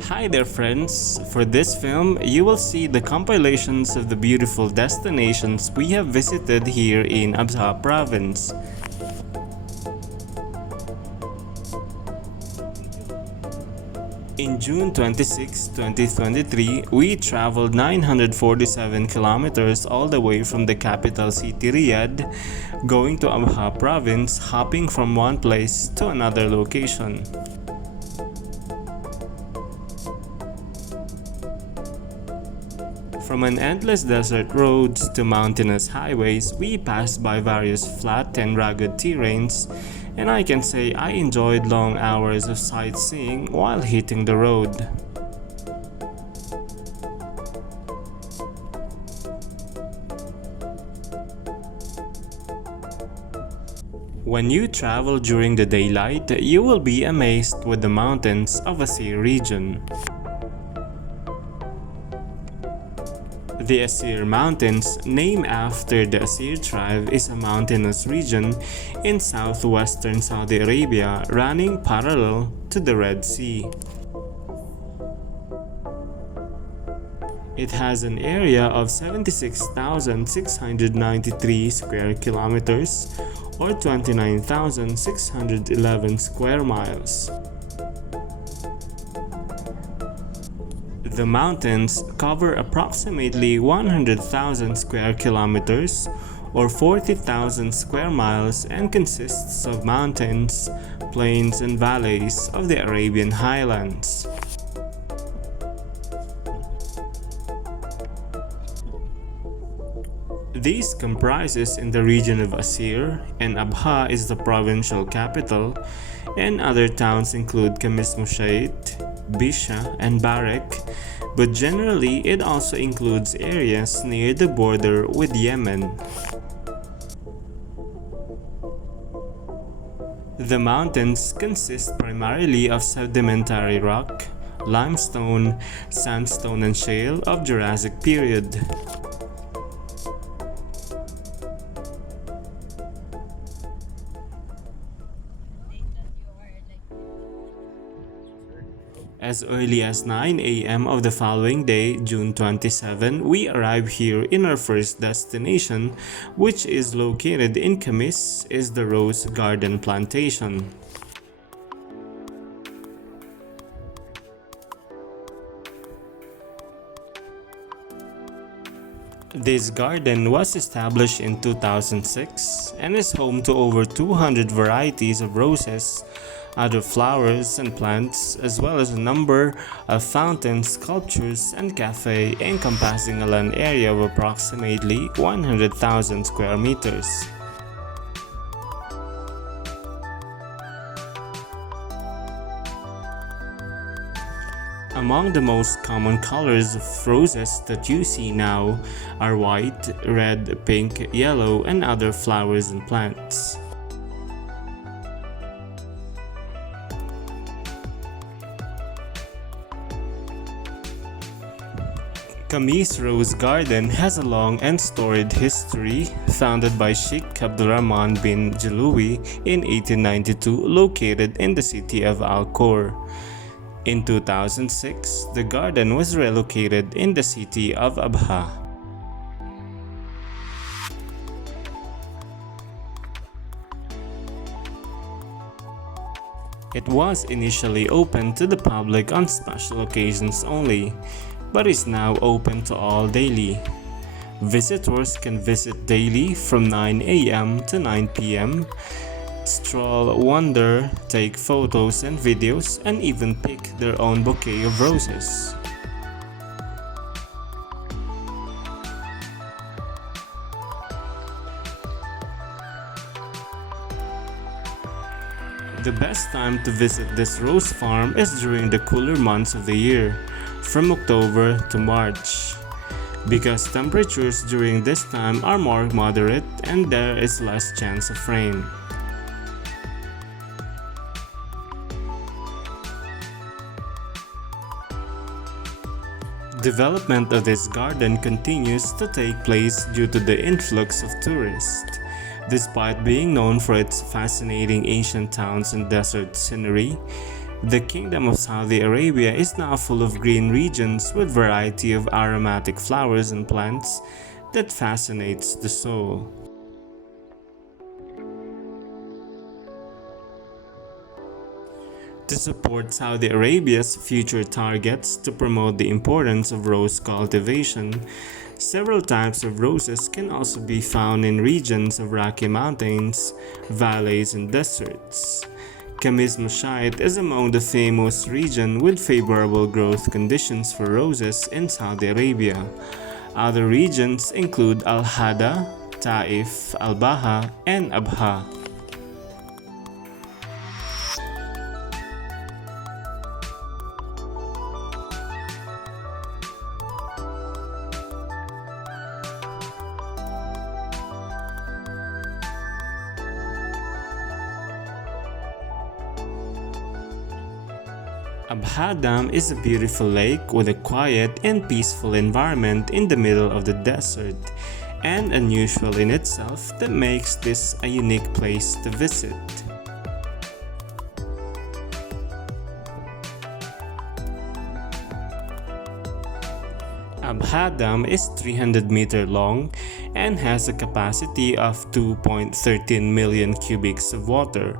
Hi there friends, for this film you will see the compilations of the beautiful destinations we have visited here in Abha province. In June 26, 2023, we traveled 947 kilometers all the way from the capital city Riyadh, going to Abha province, hopping from one place to another location. From an endless desert roads to mountainous highways, we passed by various flat and rugged terrains, and I can say I enjoyed long hours of sightseeing while hitting the road. When you travel during the daylight, you will be amazed with the mountains of Asir region. The Asir Mountains, named after the Asir tribe, is a mountainous region in southwestern Saudi Arabia running parallel to the Red Sea. It has an area of 76,693 square kilometers or 29,611 square miles. The mountains cover approximately 100,000 square kilometers or 40,000 square miles and consists of mountains, plains and valleys of the Arabian highlands. These comprises in the region of Asir, and Abha is the provincial capital, and other towns include Khamees Rose, Bisha and Barak, but generally it also includes areas near the border with Yemen. The mountains consist primarily of sedimentary rock, limestone, sandstone and shale of Jurassic period. As early as 9 a.m. of the following day, June 27, we arrive here in our first destination, which is located in Khamees, is the Rose Garden plantation. This garden was established in 2006 and is home to over 200 varieties of roses, other flowers and plants, as well as a number of fountains, sculptures, and cafe encompassing a land area of approximately 100,000 square meters. Among the most common colors of roses that you see now are white, red, pink, yellow, and other flowers and plants. Khamees Rose Garden has a long and storied history, founded by Sheikh Abdurrahman bin Jaloui in 1892, located in the city of Al-Khor. In 2006, the garden was relocated in the city of Abha. It was initially open to the public on special occasions only, but is now open to all daily. Visitors can visit daily from 9 a.m. to 9 p.m., stroll, wander, take photos and videos, and even pick their own bouquet of roses. The best time to visit this rose farm is during the cooler months of the year, from October to March, because temperatures during this time are more moderate and there is less chance of rain. Development of this garden continues to take place due to the influx of tourists. Despite being known for its fascinating ancient towns and desert scenery, The Kingdom of Saudi Arabia is now full of green regions with variety of aromatic flowers and plants that fascinates the soul. To support Saudi Arabia's future targets to promote the importance of rose cultivation, several types of roses can also be found in regions of rocky mountains, valleys, and deserts. Khamees Rose is among the famous regions with favorable growth conditions for roses in Saudi Arabia. Other regions include Al-Hada, Taif, Al-Baha, and Abha. Abha Dam is a beautiful lake with a quiet and peaceful environment in the middle of the desert, and unusual in itself that makes this a unique place to visit. Abha Dam is 300-meter long and has a capacity of 2.13 million cubics of water.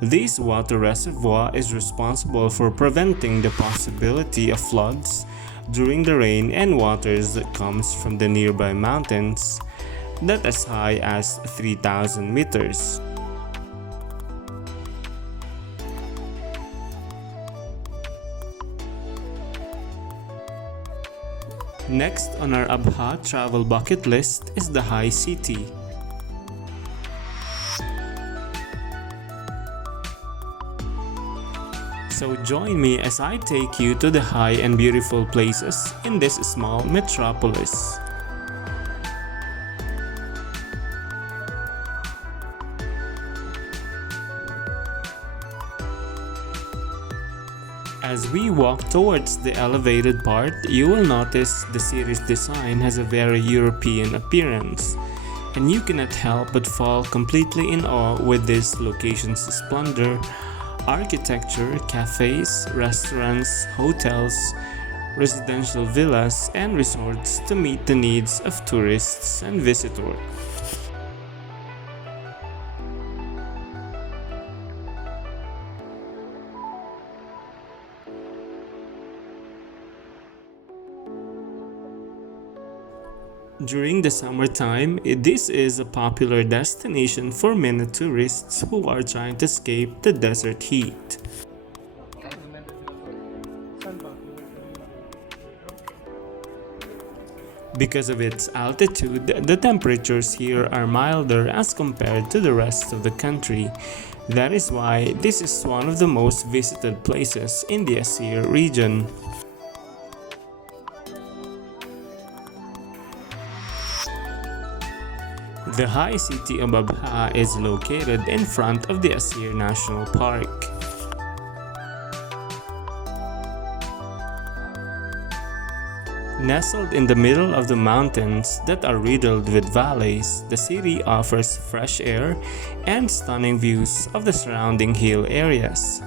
This water reservoir is responsible for preventing the possibility of floods during the rain and waters that comes from the nearby mountains that as high as 3,000 meters. Next on our Abha travel bucket list is the High City. So join me as I take you to the high and beautiful places in this small metropolis. As we walk towards the elevated part, you will notice the city's design has a very European appearance, and you cannot help but fall completely in awe with this location's splendor. Architecture, cafes, restaurants, hotels, residential villas, and resorts to meet the needs of tourists and visitors. During the summertime, this is a popular destination for many tourists who are trying to escape the desert heat. Because of its altitude, the temperatures here are milder as compared to the rest of the country. That is why this is one of the most visited places in the Asir region. The high city of Abha is located in front of the Asir National Park. Nestled in the middle of the mountains that are riddled with valleys, the city offers fresh air and stunning views of the surrounding hill areas.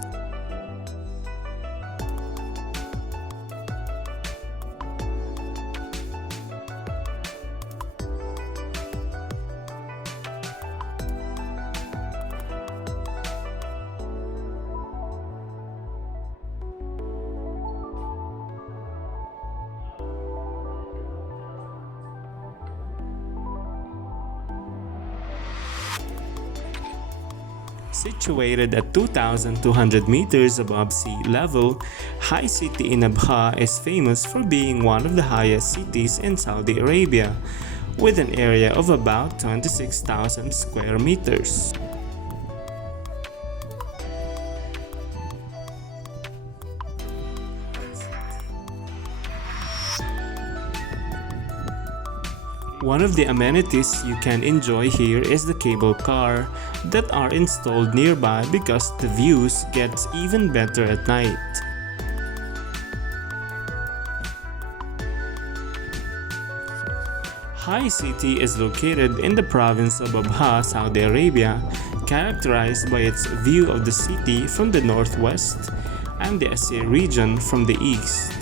Situated at 2,200 meters above sea level, High City in Abha is famous for being one of the highest cities in Saudi Arabia, with an area of about 26,000 square meters. One of the amenities you can enjoy here is the cable car that are installed nearby because the views get even better at night. High City is located in the province of Abha, Saudi Arabia, characterized by its view of the city from the northwest, and the Asir region from the east.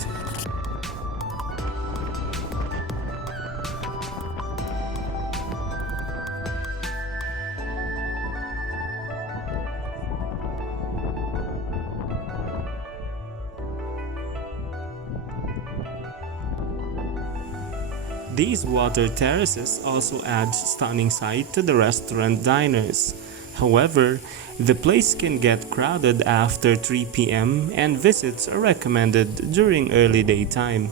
These water terraces also add stunning sight to the restaurant diners. However, the place can get crowded after 3 p.m. and visits are recommended during early daytime.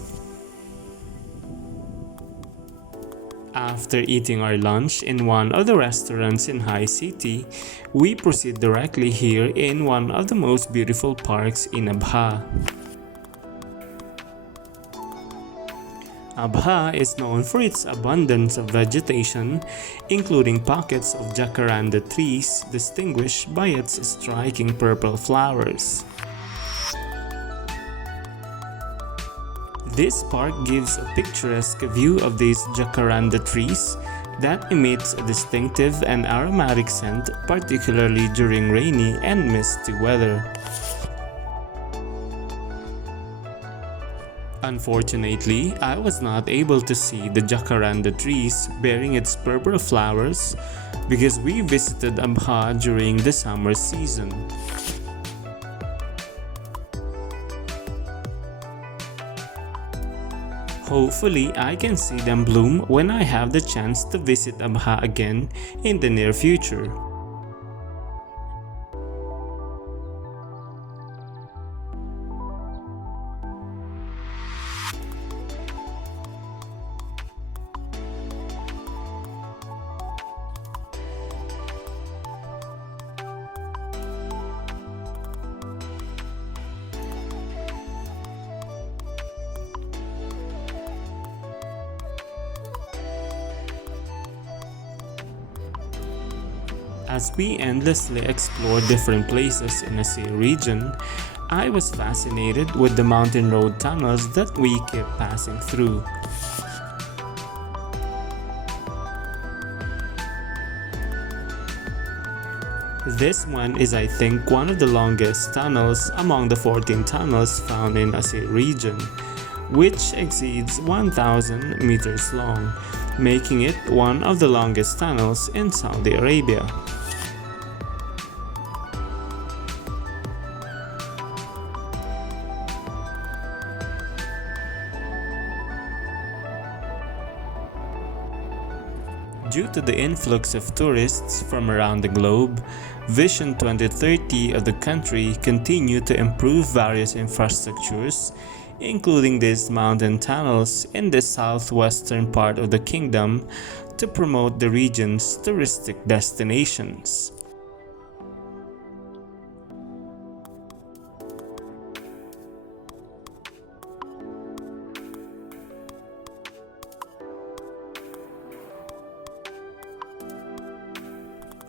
After eating our lunch in one of the restaurants in High City, we proceed directly here in one of the most beautiful parks in Abha. Abha is known for its abundance of vegetation, including pockets of jacaranda trees distinguished by its striking purple flowers. This park gives a picturesque view of these jacaranda trees that emits a distinctive and aromatic scent, particularly during rainy and misty weather. Unfortunately, I was not able to see the jacaranda trees bearing its purple flowers because we visited Abha during the summer season. Hopefully, I can see them bloom when I have the chance to visit Abha again in the near future. As we endlessly explore different places in Asir region, I was fascinated with the mountain road tunnels that we kept passing through. This one is, I think, one of the longest tunnels among the 14 tunnels found in Asir region, which exceeds 1,000 meters long, making it one of the longest tunnels in Saudi Arabia. Due to the influx of tourists from around the globe, Vision 2030 of the country continued to improve various infrastructures, including these mountain tunnels in the southwestern part of the kingdom to promote the region's touristic destinations.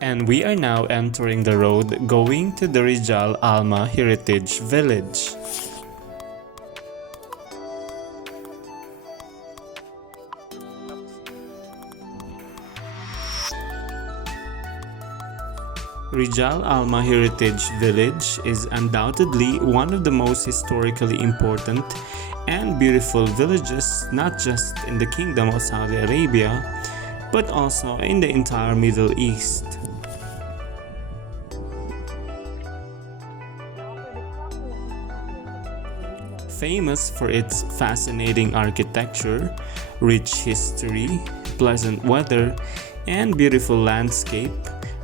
And we are now entering the road going to the Rijal Almaa Heritage Village. Rijal Almaa Heritage Village is undoubtedly one of the most historically important and beautiful villages not just in the Kingdom of Saudi Arabia, but also in the entire Middle East. Famous for its fascinating architecture, rich history, pleasant weather, and beautiful landscape,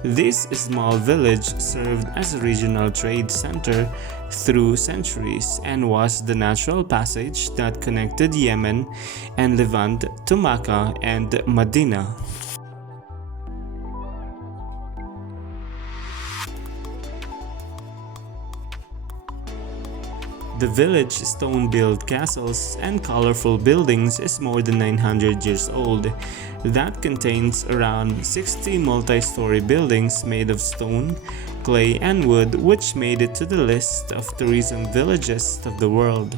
this small village served as a regional trade center through centuries and was the natural passage that connected Yemen and Levant to Mecca and Medina. The village stone-built castles and colorful buildings is more than 900 years old. That contains around 60 multi-story buildings made of stone, clay and wood, which made it to the list of tourism villages of the world.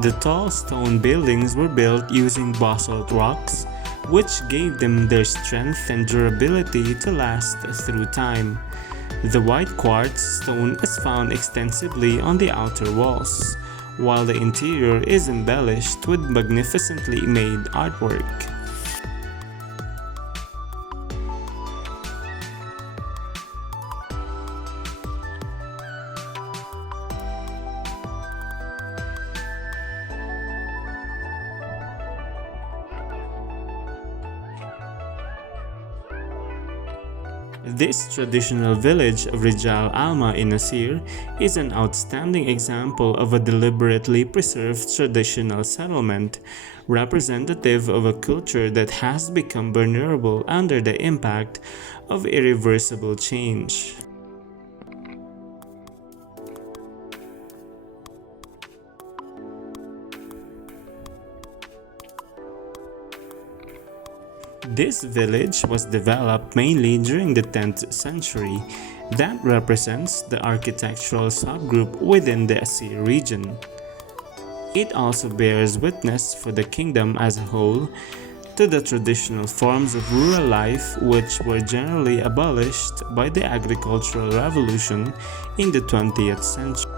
The tall stone buildings were built using basalt rocks, which gave them their strength and durability to last through time. The white quartz stone is found extensively on the outer walls, while the interior is embellished with magnificently made artwork. This traditional village of Rijal Almaa in Asir is an outstanding example of a deliberately preserved traditional settlement, representative of a culture that has become vulnerable under the impact of irreversible change. This village was developed mainly during the 10th century. That represents the architectural subgroup within the Asir region. It also bears witness for the kingdom as a whole to the traditional forms of rural life which were generally abolished by the agricultural revolution in the 20th century.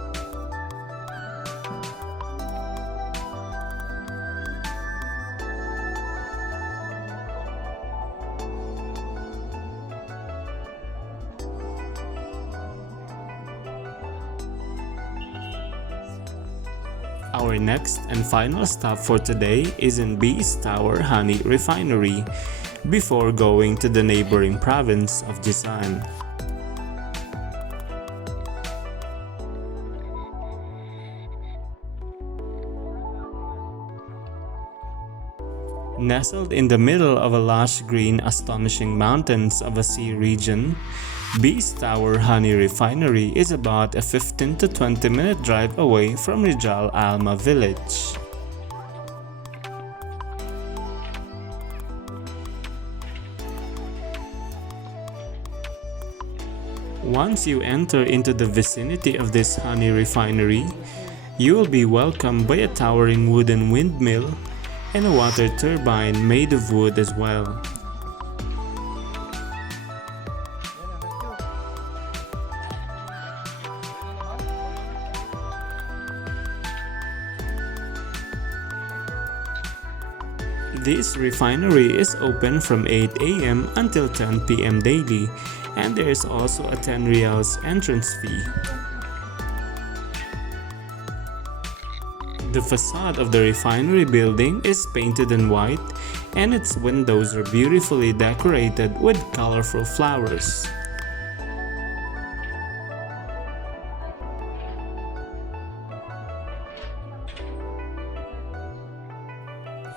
Our next and final stop for today is in Bees Tower Honey Refinery, before going to the neighboring province of Jisan. Nestled in the middle of a lush green astonishing mountains of Asir region, Bees Tower Honey Refinery is about a 15 to 20 minute drive away from Rijal Almaa village. Once you enter into the vicinity of this honey refinery, you will be welcomed by a towering wooden windmill and a water turbine made of wood as well. This refinery is open from 8 a.m. until 10 p.m. daily, and there is also a 10 reals entrance fee. The facade of the refinery building is painted in white, and its windows are beautifully decorated with colorful flowers.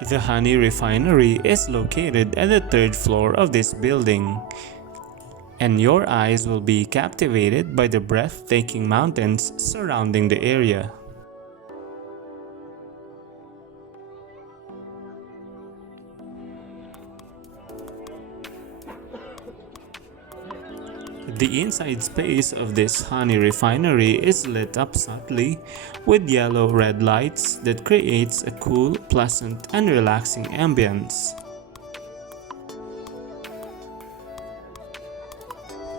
The honey refinery is located at the third floor of this building, and your eyes will be captivated by the breathtaking mountains surrounding the area. The inside space of this honey refinery is lit up subtly with yellow-red lights that creates a cool, pleasant, and relaxing ambience.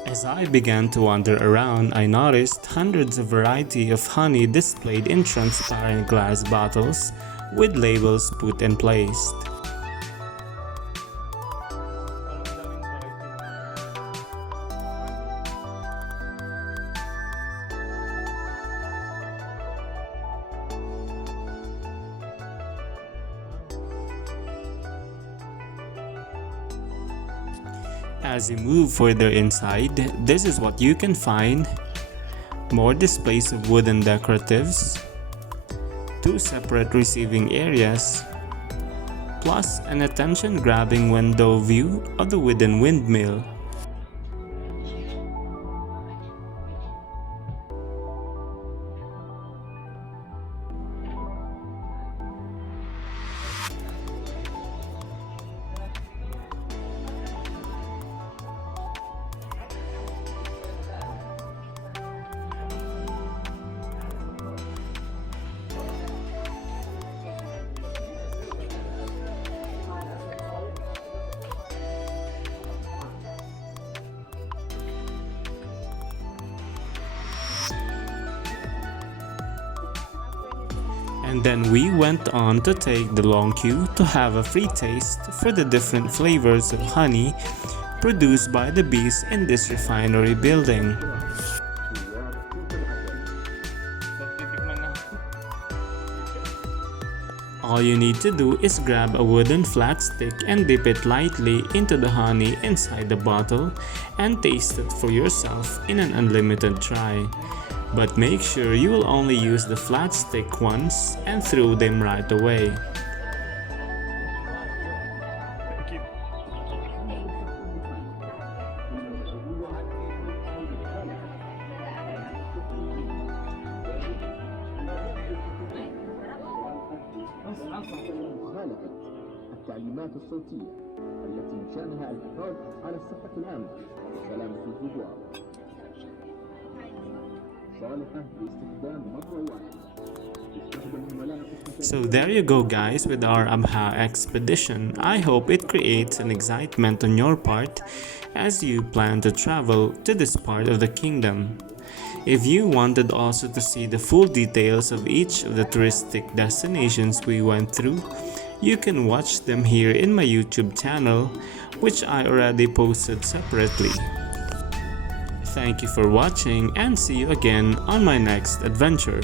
As I began to wander around, I noticed hundreds of variety of honey displayed in transparent glass bottles with labels put and placed. As you move further inside, this is what you can find: more displays of wooden decoratives, 2 separate receiving areas, plus an attention-grabbing window view of the wooden windmill. And then we went on to take the long queue to have a free taste for the different flavors of honey produced by the bees in this refinery building. All you need to do is grab a wooden flat stick and dip it lightly into the honey inside the bottle and taste it for yourself in an unlimited try. But make sure you will only use the flat stick once and throw them right away. التعليمات الصوتية التي من شأنها الحفاظ على الصحة العامة وسلامة الزوار صالحة لاستخدام مرة واحدة. So there you go guys with our Abha expedition. I hope it creates an excitement on your part as you plan to travel to this part of the kingdom. If you wanted also to see the full details of each of the touristic destinations we went through, you can watch them here in my YouTube channel, which I already posted separately. Thank you for watching and see you again on my next adventure.